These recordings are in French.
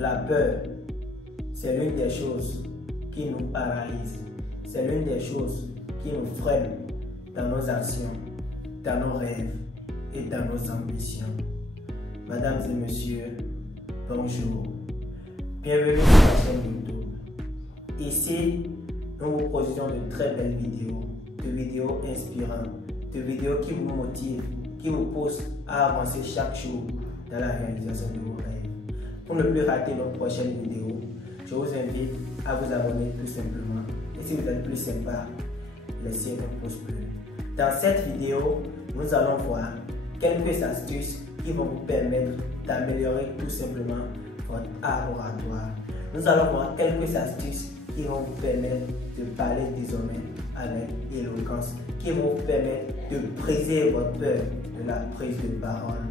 La peur, c'est l'une des choses qui nous paralyse. C'est l'une des choses qui nous freine dans nos actions, dans nos rêves et dans nos ambitions. Mesdames et messieurs, bonjour. Bienvenue sur la chaîne YouTube. Ici, nous vous produisons de très belles vidéos, de vidéos inspirantes, de vidéos qui vous motivent, qui vous poussent à avancer chaque jour dans la réalisation de vos rêves. Pour ne plus rater nos prochaines vidéos, je vous invite à vous abonner tout simplement. Et si vous êtes plus sympa, laissez un pouce bleu. Dans cette vidéo, nous allons voir quelques astuces qui vont vous permettre d'améliorer tout simplement votre art oratoire. Nous allons voir quelques astuces qui vont vous permettre de parler désormais avec éloquence, qui vont vous permettre de briser votre peur de la prise de parole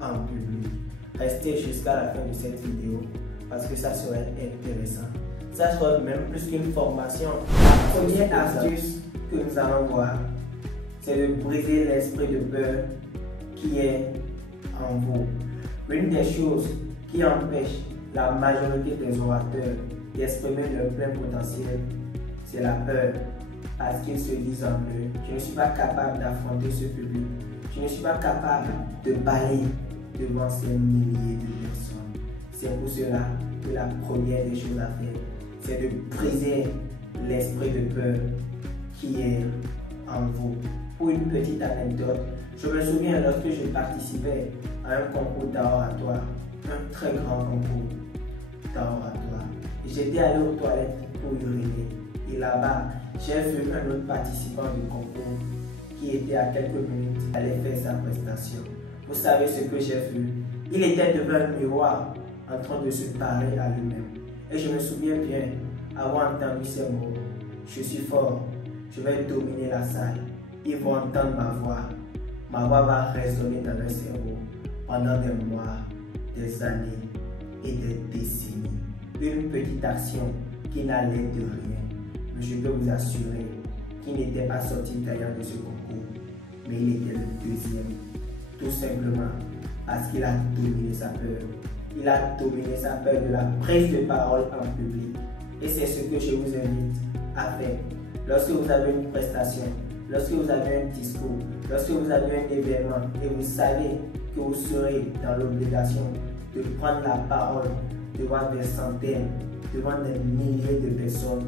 en public. Restez jusqu'à la fin de cette vidéo parce que ça serait intéressant. Ça sera même plus qu'une formation. La première astuce que nous allons voir, c'est de briser l'esprit de peur qui est en vous. L'une des choses qui empêche la majorité des orateurs d'exprimer leur plein potentiel, c'est la peur. Parce qu'ils se disent en eux, je ne suis pas capable d'affronter ce public. Je ne suis pas capable de parler devant ces milliers de personnes. C'est pour cela que la première des choses à faire, c'est de briser l'esprit de peur qui est en vous. Pour une petite anecdote, je me souviens lorsque je participais à un concours d'oratoire, un très grand concours d'oratoire. J'étais allé aux toilettes pour uriner. Et là-bas, j'ai vu un autre participant du concours qui était à quelques minutes, allait faire sa prestation. Vous savez ce que j'ai vu? Il était devant un miroir en train de se parler à lui-même. Et je me souviens bien avoir entendu ces mots. Je suis fort, je vais dominer la salle. Ils vont entendre ma voix. Ma voix va résonner dans leur cerveau pendant des mois, des années et des décennies. Une petite action qui n'allait de rien. Mais je peux vous assurer qu'il n'était pas sorti d'ailleurs de ce concours, mais il était le deuxième. Tout simplement parce qu'il a dominé sa peur. Il a dominé sa peur de la prise de parole en public. Et c'est ce que je vous invite à faire. Lorsque vous avez une prestation, lorsque vous avez un discours, lorsque vous avez un événement et vous savez que vous serez dans l'obligation de prendre la parole devant des centaines, devant des milliers de personnes,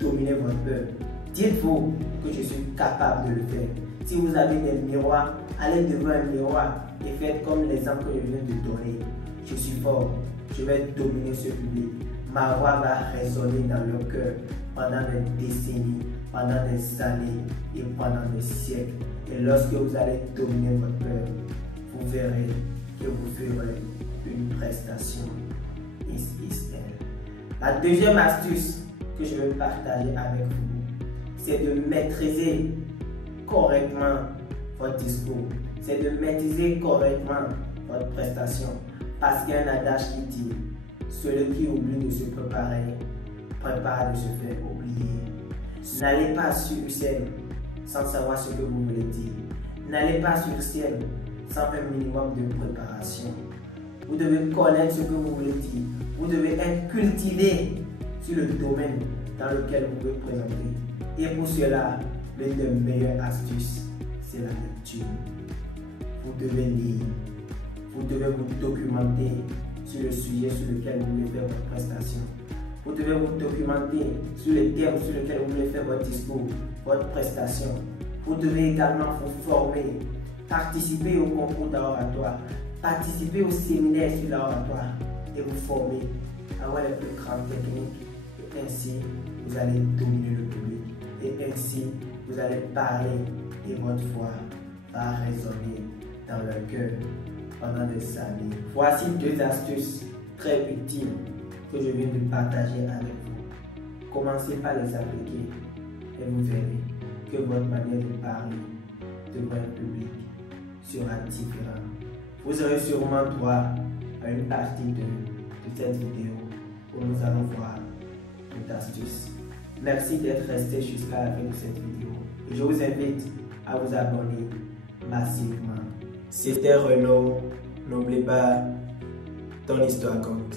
dominez votre peur. Dites-vous que je suis capable de le faire. Si vous avez des miroirs, allez devant un miroir et faites comme l'exemple que je viens de donner. Je suis fort, je vais dominer ce public. Ma voix va résonner dans leur cœur pendant des décennies, pendant des années et pendant des siècles. Et lorsque vous allez dominer votre peur, vous verrez que vous ferez une prestation XXL. La deuxième astuce que je vais partager avec vous, c'est de maîtriser correctement votre discours. C'est de maîtriser correctement votre prestation. Parce qu'il y a un adage qui dit, celui qui oublie de se préparer, prépare de se faire oublier. N'allez pas sur scène sans savoir ce que vous voulez dire. N'allez pas sur scène sans un minimum de préparation. Vous devez connaître ce que vous voulez dire. Vous devez être cultivé sur le domaine dans lequel vous pouvez présenter. Et pour cela, l'une des meilleures astuces, c'est la lecture. Vous devez lire. Vous devez vous documenter sur le sujet sur lequel vous voulez faire votre prestation. Vous devez vous documenter sur les thèmes sur lesquels vous voulez faire votre discours, votre prestation. Vous devez également vous former, participer au concours d'oratoire, participer au séminaire sur l'oratoire et vous former, avoir les plus grandes techniques. Et ainsi, vous allez dominer le public. Et ainsi, vous allez parler et votre voix va résonner dans leur cœur pendant des années. Voici deux astuces très utiles que je viens de partager avec vous. Commencez par les appliquer et vous verrez que votre manière de parler devant le public sera différente. Vous aurez sûrement droit à une partie de cette vidéo où nous allons voir toute astuce. Merci d'être resté jusqu'à la fin de cette vidéo et je vous invite à vous abonner massivement. C'était Renaud. N'oublie pas, ton histoire compte.